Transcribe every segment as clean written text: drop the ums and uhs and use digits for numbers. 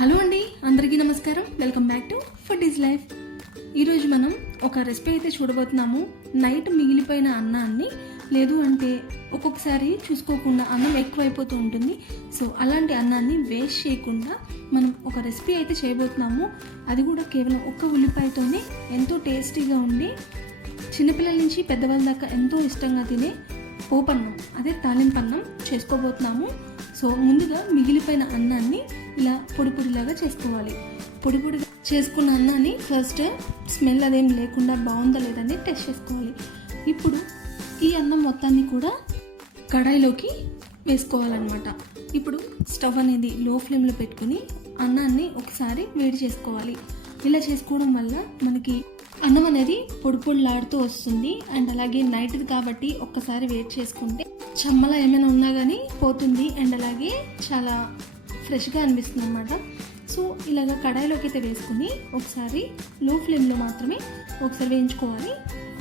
Hello అండి, అందరికీ నమస్కారం. Welcome back to food is life. ఈరోజు మనం ఒక రెసిపీ అయితే చూడబోతున్నాము. నైట్ మిగిలిపోయిన అన్నాన్ని, లేదు అంటే ఒక్కొక్కసారి చూసుకోకుండా అన్నం ఎక్కువైపోతూ ఉంటుంది. సో అలాంటి అన్నాన్ని వేస్ట్ చేయకుండా మనం ఒక రెసిపీ అయితే చేయబోతున్నాము. అది కూడా కేవలం ఒక్క ఉల్లిపాయతోనే ఎంతో టేస్టీగా ఉండి చిన్నపిల్లల నుంచి పెద్దవాళ్ళ దాకా ఎంతో ఇష్టంగా తినే పోపన్నం, అదే తాలింపన్నం చేసుకోబోతున్నాము. సో ముందుగా మిగిలిపోయిన అన్నాన్ని ఇలా పొడి పొడిలాగా చేసుకోవాలి. పొడి పొడిగా చేసుకున్న అన్నాన్ని ఫస్ట్ స్మెల్ అదేం లేకుండా బాగుందా లేదని టెస్ట్ చేసుకోవాలి. ఇప్పుడు ఈ అన్నం మొత్తాన్ని కూడా కడాయిలోకి వేసుకోవాలన్నమాట. ఇప్పుడు స్టవ్ అనేది లో ఫ్లేమ్లో పెట్టుకుని అన్నాన్ని ఒకసారి వేడి చేసుకోవాలి. ఇలా చేసుకోవడం వల్ల మనకి అన్నం అనేది పొడి పొడిలాడుతూ వస్తుంది. అండ్ అలాగే నైట్ది కాబట్టి ఒక్కసారి వేడి చేసుకుంటే చెమ్మల ఏమైనా ఉన్నా కానీ పోతుంది. అండ్ అలాగే చాలా ఫ్రెష్గా అనిపిస్తుంది అన్నమాట. సో ఇలాగ కడాయిలోకి అయితే వేసుకుని ఒకసారి లో ఫ్లేమ్లో మాత్రమే ఒకసారి వేయించుకోవాలి.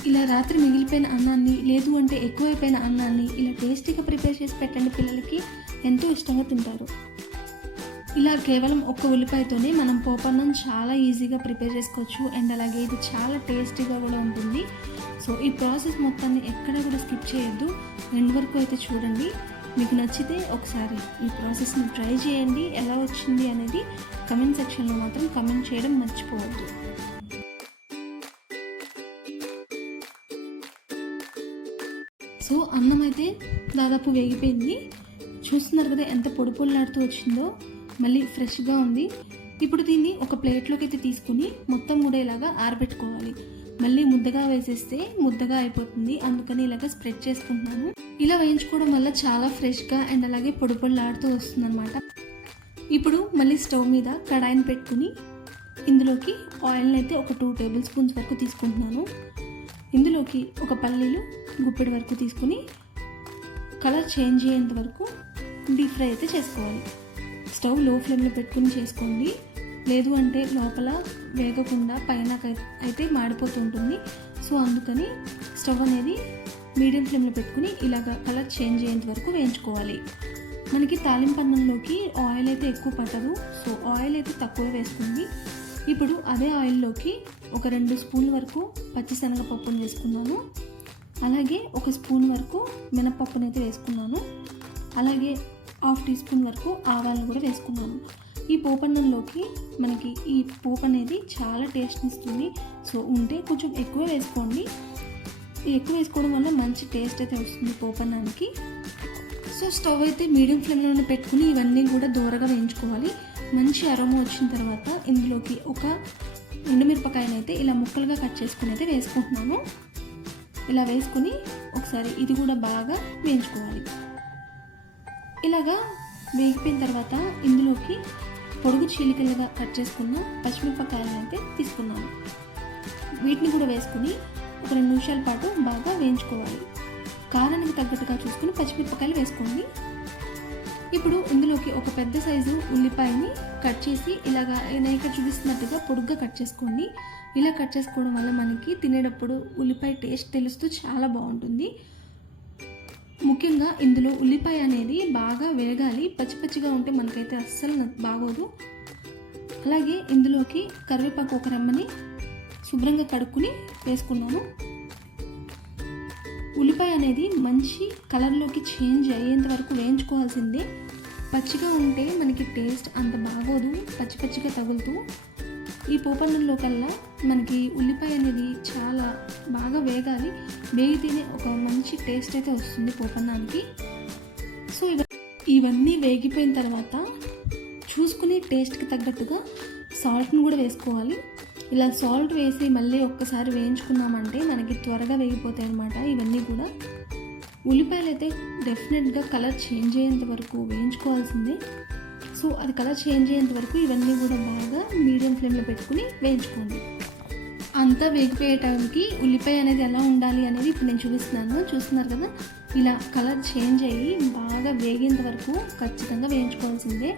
ఇలా రాత్రి మిగిలిపోయిన అన్నాన్ని, లేదు అంటే ఎక్కువైపోయిన అన్నాన్ని ఇలా టేస్టీగా ప్రిపేర్ చేసి పెట్టండి, పిల్లలకి ఎంతో ఇష్టంగా తింటారు. ఇలా కేవలం ఒక్క ఉల్లిపాయతోనే మనం పోపన్నం చాలా ఈజీగా ప్రిపేర్ చేసుకోవచ్చు. అండ్ అలాగే ఇది చాలా టేస్టీగా కూడా ఉంటుంది. సో ఈ ప్రాసెస్ మొత్తాన్ని ఎక్కడ కూడా స్కిప్ చేయొద్దు, ఎండ్ వరకు అయితే చూడండి. మీకు నచ్చితే ఒకసారి ఈ ప్రాసెస్ని ట్రై చేయండి. ఎలా వచ్చింది అనేది కమెంట్ సెక్షన్లో మాత్రం కమెంట్ చేయడం మర్చిపోవద్దు. సో అన్నం అయితే దాదాపు వేగిపోయింది. చూస్తున్నారు కదా ఎంత పొడి పొడిలాడుతూ వచ్చిందో, మళ్ళీ ఫ్రెష్గా ఉంది. ఇప్పుడు దీన్ని ఒక ప్లేట్లోకి అయితే తీసుకుని మొత్తం ముడేలాగా ఆరబెట్టుకోవాలి. మళ్ళీ ముద్దగా వేసేస్తే ముద్దగా అయిపోతుంది, అందుకని ఇలాగ స్ప్రెడ్ చేసుకుంటున్నాను. ఇలా వేయించుకోవడం వల్ల చాలా ఫ్రెష్గా అండ్ అలాగే పొడి పొడిలాడుతూ వస్తుంది అనమాట. ఇప్పుడు మళ్ళీ స్టవ్ మీద కడాయిని పెట్టుకుని ఇందులోకి ఆయిల్ని అయితే ఒక 2 టేబుల్ స్పూన్స్ వరకు తీసుకుంటున్నాను. ఇందులోకి ఒక పల్లీలు గుప్పెడి వరకు తీసుకుని కలర్ చేంజ్ అయ్యేంత వరకు డీప్ ఫ్రై అయితే చేసుకోవాలి. స్టవ్ లో ఫ్లేమ్లో పెట్టుకుని చేసుకోండి, లేదు అంటే లోపల వేగకుండా పైన అయితే మాడిపోతూ ఉంటుంది. సో అందుకని స్టవ్ అనేది మీడియం ఫ్లేమ్లో పెట్టుకుని ఇలాగ కలర్ చేంజ్ అయ్యేంత వరకు వేయించుకోవాలి. మనకి తాలింపన్నంలోకి ఆయిల్ అయితే ఎక్కువ పట్టదు, సో ఆయిల్ అయితే తక్కువ వేస్తుంది. ఇప్పుడు అదే ఆయిల్లోకి ఒక 2 స్పూన్ల వరకు పచ్చిశనగపప్పును వేసుకున్నాను. అలాగే 1 స్పూన్ వరకు మినపప్పునైతే వేసుకున్నాను. అలాగే 1/2 టీ స్పూన్ వరకు ఆవాలను కూడా వేసుకున్నాను. ఈ పోపన్నంలోకి మనకి ఈ పోపు అనేది చాలా టేస్ట్ని ఇస్తుంది. సో ఉంటే కొంచెం ఎక్కువ వేసుకోండి. ఎక్కువ వేసుకోవడం వల్ల మంచి టేస్ట్ అయితే వస్తుంది పోపన్నానికి. సో స్టవ్ అయితే మీడియం ఫ్లేమ్లోనే పెట్టుకుని ఇవన్నీ కూడా దూరగా వేయించుకోవాలి. మంచి అరోమా వచ్చిన తర్వాత ఇందులోకి ఒక ఎండుమిరపకాయని అయితే ఇలా ముక్కలుగా కట్ చేసుకుని అయితే వేసుకుంటున్నాను. ఇలా వేసుకుని ఒకసారి ఇది కూడా బాగా వేయించుకోవాలి. ఇలాగా వేగిపోయిన తర్వాత ఇందులోకి పొడుగు చీలికలుగా కట్ చేసుకున్న పచ్చిమిరపకాయలను అయితే తీసుకున్నాను. వీటిని కూడా వేసుకుని ఒక 2 నిమిషాల పాటు బాగా వేయించుకోవాలి. కారానికి తగ్గట్టుగా చూసుకుని పచ్చిమిరపకాయలు వేసుకోండి. ఇప్పుడు ఇందులోకి ఒక పెద్ద సైజు ఉల్లిపాయని కట్ చేసి ఇలాగా నేను ఇక్కడ చూపిస్తున్నట్టుగా పొడుగ్గా కట్ చేసుకోండి. ఇలా కట్ చేసుకోవడం వల్ల మనకి తినేటప్పుడు ఉల్లిపాయ టేస్ట్ తెలుస్తూ చాలా బాగుంటుంది. ముఖ్యంగా ఇందులో ఉల్లిపాయ అనేది బాగా వేగాలి, పచ్చి పచ్చిగా ఉంటే మనకైతే అస్సలు బాగోదు. అలాగే ఇందులోకి కరివేపాకు ఒక రెమ్మని శుభ్రంగా కడుక్కుని వేసుకున్నాను. ఉల్లిపాయ అనేది మంచి కలర్లోకి చేంజ్ అయ్యేంత వరకు వేయించుకోవాల్సిందే. పచ్చిగా ఉంటే మనకి టేస్ట్ అంత బాగోదు, పచ్చి పచ్చిగా తగులుతూ. ఈ పోపన్నంలో కల్లా మనకి ఉల్లిపాయ అనేది చాలా బాగా వేగాలి, వేగితేనే ఒక మంచి టేస్ట్ అయితే వస్తుంది పోపన్నానికి. సో ఇవన్నీ వేగిపోయిన తర్వాత చూసుకుని టేస్ట్కి తగ్గట్టుగా సాల్ట్ని కూడా వేసుకోవాలి. ఇలా సాల్ట్ వేసి మళ్ళీ ఒక్కసారి వేయించుకున్నామంటే మనకి త్వరగా వేగిపోతాయి అన్నమాట. ఇవన్నీ కూడా ఉల్లిపాయలు అయితే డెఫినెట్గా కలర్ చేంజ్ అయ్యేంత వరకు వేయించుకోవాల్సిందే. సో అది కలర్ చేంజ్ అయ్యేంత వరకు ఇవన్నీ కూడా బాగా మీడియం ఫ్లేమ్లో పెట్టుకుని వేయించుకోండి. అంతా వేగిపోయే టైంకి ఉల్లిపాయ అనేది ఎలా ఉండాలి అనేది ఇప్పుడు నేను చూపిస్తున్నాను. చూస్తున్నారు కదా, ఇలా కలర్ చేంజ్ అయ్యి బాగా వేగేంత వరకు ఖచ్చితంగా వేయించుకోవాల్సిందే.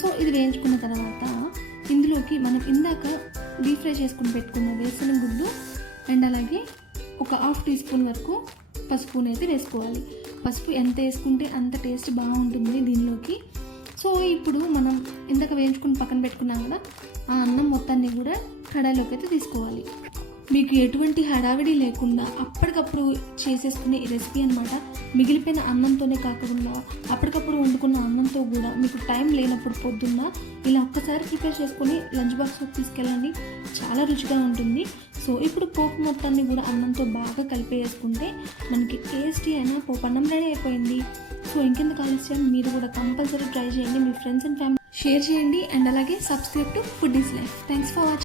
సో ఇది వేయించుకున్న తర్వాత ఇందులోకి మనం ఇందాక డీప్ ఫ్రై చేసుకుని పెట్టుకున్న వేరుశనగ గుడ్డు అండ్ అలాగే ఒక 1/2 టీ స్పూన్ వరకు పసుపునైతే వేసుకోవాలి. పసుపు ఎంత వేసుకుంటే అంత టేస్ట్ బాగుంటుంది దీనిలోకి. సో ఇప్పుడు మనం ఇందాక వేయించుకుని పక్కన పెట్టుకున్నాం కదా, ఆ అన్నం మొత్తాన్ని కూడా కడాయిలోకి అయితే తీసుకోవాలి. మీకు ఎటువంటి హడావిడి లేకుండా అప్పటికప్పుడు చేసేసుకునే రెసిపీ అనమాట. మిగిలిపోయిన అన్నంతోనే కాకుండా అప్పటికప్పుడు వండుకున్న అన్నంతో కూడా మీకు టైం లేనప్పుడు పొద్దున్న ఇలా ఒక్కసారి ప్రిపేర్ చేసుకొని లంచ్ బాక్స్లోకి తీసుకెళ్ళండి, చాలా రుచిగా ఉంటుంది. సో ఇప్పుడు పోపు మొత్తాన్ని కూడా అన్నంతో బాగా కలిపేసుకుంటే మనకి టేస్టీ అయినా పోపు అన్నం రెడీ అయిపోయింది. సో ఇంకెందుకు ఆలస్యం, మీరు కూడా కంపల్సరీ ట్రై చేయండి, మీ ఫ్రెండ్స్ అండ్ ఫ్యామిలీ షేర్ చేయండి, అండ్ అలాగే subscribe to food is life. Thanks for watching.